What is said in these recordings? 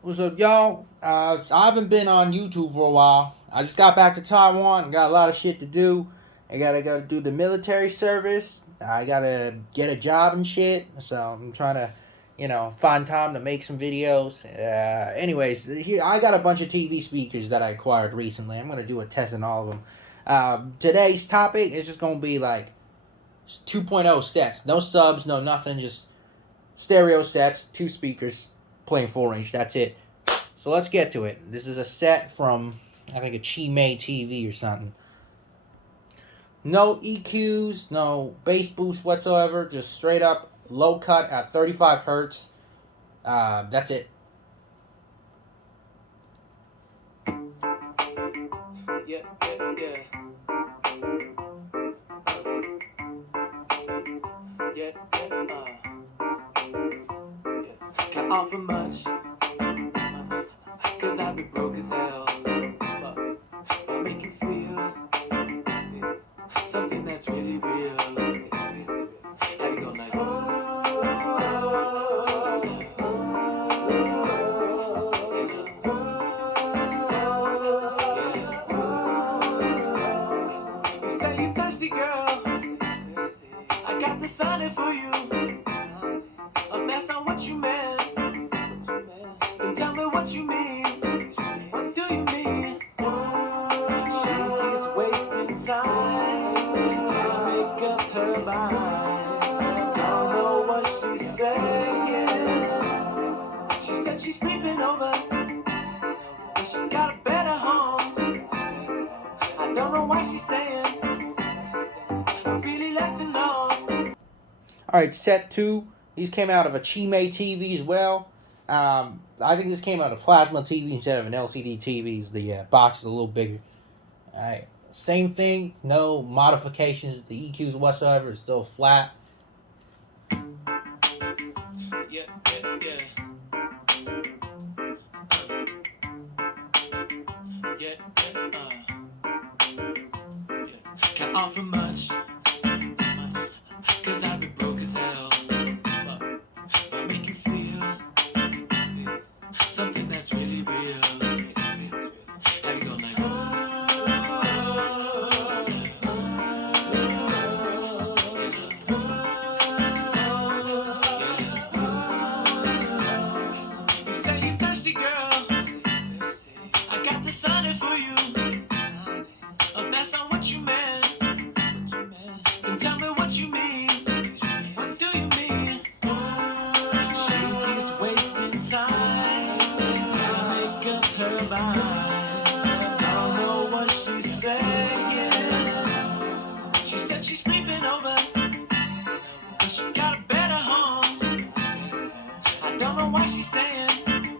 What's up, y'all? I haven't been on YouTube for a while. I just got back to Taiwan and got a lot of shit to do. I gotta go do the military service. I gotta get a job and shit. So I'm trying to, find time to make some videos. Anyways, here I got a bunch of TV speakers that I acquired recently. I'm gonna do a test on all of them. Today's topic is just gonna be like 2.0 sets. No subs, no nothing. Just stereo sets, two speakers, playing full range. That's it. So let's get to it. This is a set from, I think, a Chimei TV or something. No EQs, no bass boost whatsoever. Just straight up low cut at 35 hertz. That's it. Yeah, yeah, yeah. Yeah, yeah. Can't offer much, cause I've been broke as hell. I'll make you feel something that's really real. How you go like, you say you thirsty, girl. I got to sign it for you. If that's not what you meant, then tell me what you mean. What do you mean? She keeps wasting time to make up her mind. Don't know what she's saying. She said she's sleeping over, but she got a better home. I don't know why she's staying. I'd really like to know. Alright, set two. These came out of a Chimei TV as well. I think this came out of a plasma TV instead of an LCD TV. The box is a little bigger. Alright, same thing. No modifications. The EQs whatsoever. It's still flat. Yeah, yeah, yeah. Yeah, can't offer much, cause I've been broke as hell. I'll make you feel something that's really real. How you go like, you say you thirsty, girl. I got to sign it for you. If that's not what you meant, then tell me what you mean. What do you mean? She keeps wasting time to make up her mind. Don't know what she's saying. She said she's sleeping over, but she got a better home. I don't know why she's staying.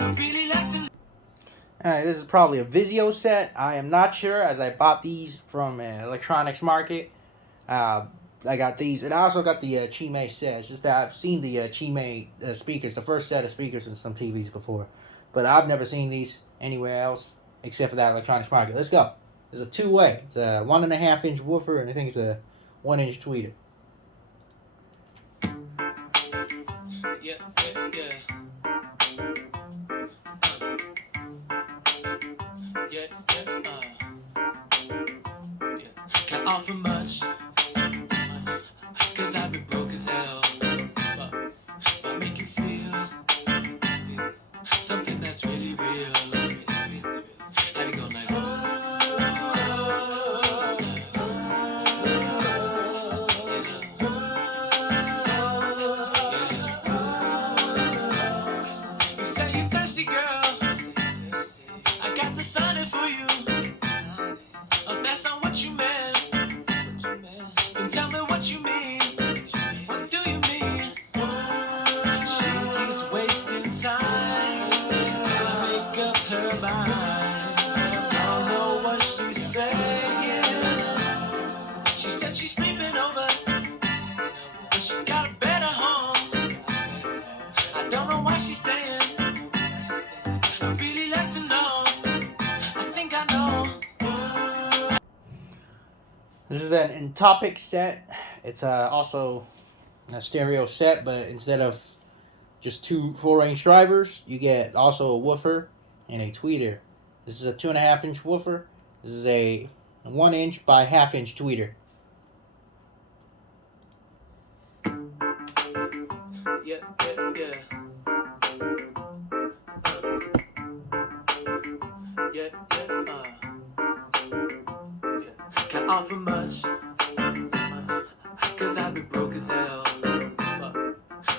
I really like to. Alright, this is probably a Vizio set. I am not sure, as I bought these from an electronics market. I got these, and I also got the Chimei set. It's just that I've seen the Chimei speakers, the first set of speakers in some TVs before, but I've never seen these anywhere else except for that electronics market. Let's go. It's a two-way. It's a 1.5-inch woofer, and I think it's a 1-inch tweeter. Yeah, yeah, yeah. Yeah, can't offer much, cause I've been broke as hell. I'll make you feel something that's really real. How you go like, you say you thirsty, girl. I got to sign it for you. If that's not what you meant, then tell me what you mean. What do you mean? She keeps wasting time to make up her mind. Don't know what she's saying. She said she's sleeping over, but she got a better home. I don't know why she's staying. I really like to know. I think I know. This is an Intopic set. It's also a stereo set, but instead of just two full-range drivers. You get also a woofer and a tweeter. This is a 2.5-inch woofer. This is a 1-inch by 1/2-inch tweeter. Yeah. Can't offer much, cause I've been broke as hell.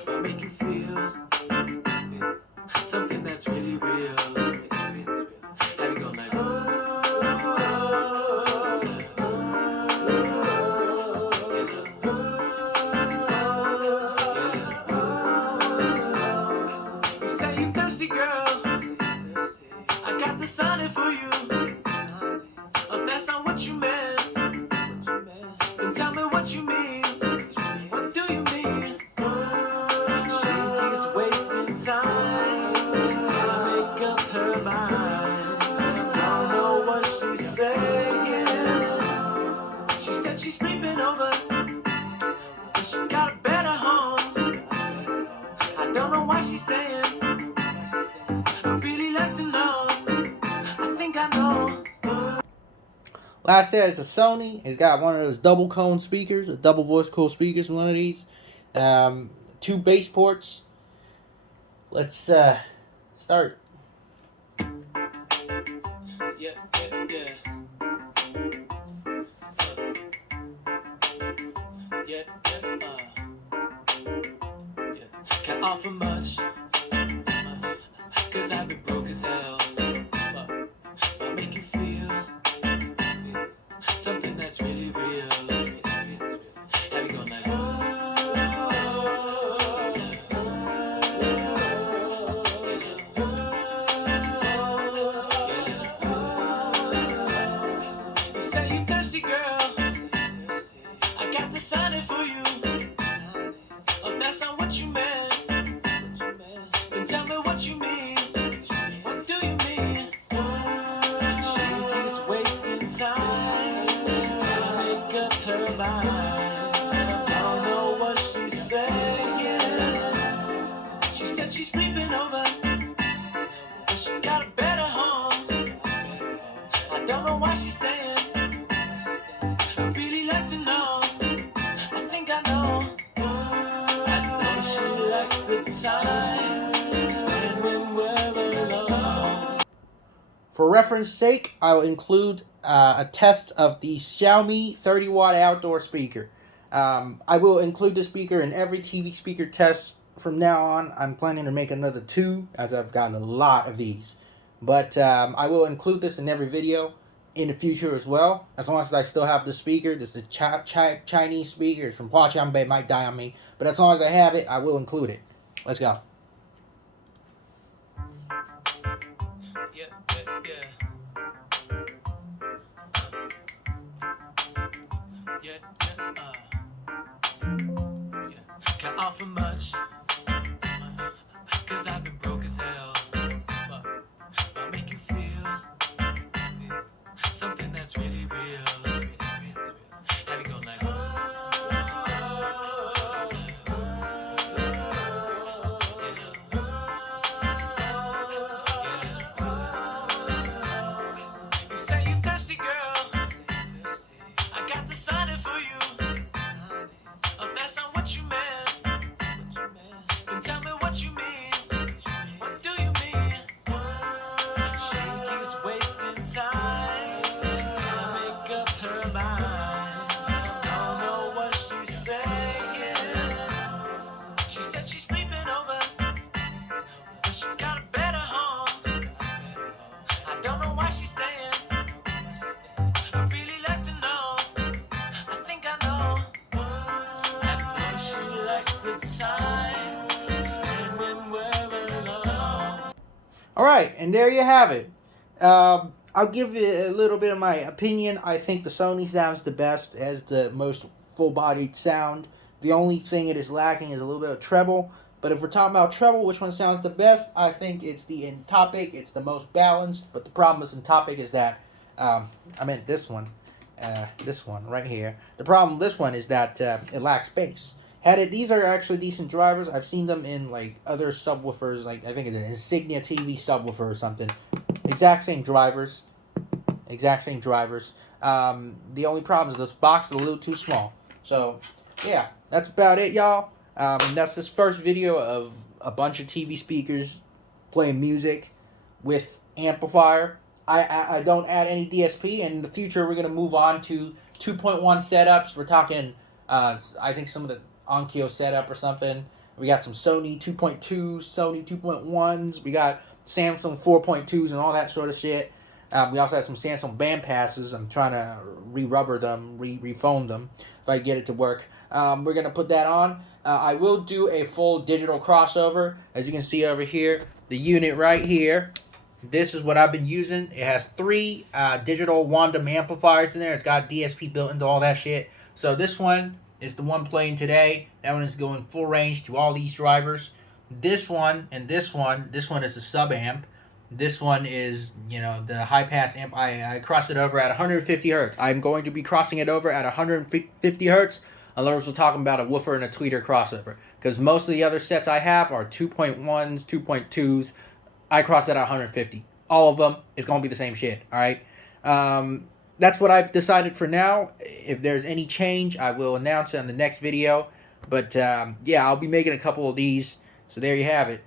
I'll make you feel something that's really real. Have you go like, you say you thirsty, girl. I got the sign for you. If that's not what you meant, then tell me what you mean. What do you mean? She keeps wasting time to make up her mind. Don't know what she's saying. She said she's sleeping over, but she got a better home. I don't know why she's staying. I'd really like to know. I think I know. Last there is a Sony. It's got one of those double cone speakers, a double voice cool speakers, one of these. 2 bass ports. Let's start. Yeah. Can't offer much, cause I've been broke as hell. I'll make you feel something that's really real. Have you gone like, you say you thirsty, girl. I got the sign for you. If that's not what you meant, then tell me what you mean. What do you mean? She keeps wasting time to make up her mind. Don't know what she's saying. She said she's sleeping over, but she got a better home. I don't know why she's staying. I'd really like to know. I think I know. I know she likes the time spent when we're alone. For reference sake, I will include a test of the Xiaomi 30-watt outdoor speaker. I will include the speaker in every TV speaker test from now on. I'm planning to make another 2, as I've gotten a lot of these. But I will include this in every video in the future as well, as long as I still have the speaker. This is a Chinese speaker. It's from Chimei. Might die on me, but as long as I have it, I will include it. Let's go. Yeah. Can't offer much, cause I've been broke as hell. I'll make you feel something that's really real. Have you go like, you say you thirsty, girl. I got the sign for you. If that's not what you meant, then tell me what you mean. What do you mean? She keeps wasting time to make up her mind. Don't know what she's saying. She said she's sleeping over, but she got a better home. I don't know why she's staying. I'd really like to know. I think I know. I know she likes the time spent when we're alone. Alright, and there you have it. I'll give you a little bit of my opinion. I think the Sony sounds the best, as the most full-bodied sound. The only thing it is lacking is a little bit of treble. But if we're talking about treble, which one sounds the best? I think it's the In-Topic. It's the most balanced. But the problem with In-Topic is that, I meant this one right here. The problem with this one is that it lacks bass. Had it. These are actually decent drivers. I've seen them in like other subwoofers, like I think it's an Insignia TV subwoofer or something. Exact same drivers. Exact same drivers. The only problem is this box is a little too small. So, yeah, that's about it, y'all. That's this first video of a bunch of TV speakers playing music with amplifier. I don't add any DSP, and in the future we're gonna move on to 2.1 setups. We're talking, I think some of the Onkyo setup or something. We got some Sony 2.2s, Sony 2.1s. We got Samsung 4.2s and all that sort of shit. We also have some Samsung band passes. I'm trying to re-rubber them, re-foam them if I get it to work. We're going to put that on. I will do a full digital crossover. As you can see over here, the unit right here. This is what I've been using. It has 3 digital Wandem amplifiers in there. It's got DSP built into all that shit. So this one is the one playing today. That one is going full range to all these drivers. This one and this one is a sub amp. This one is, the high pass amp. I crossed it over at 150 hertz. I'm going to be crossing it over at 150 hertz, unless we're talking about a woofer and a tweeter crossover. Because most of the other sets I have are 2.1s, 2.2s. I cross it at 150. All of them is going to be the same shit, all right? That's what I've decided for now. If there's any change, I will announce it on the next video. But, yeah, I'll be making a couple of these. So there you have it.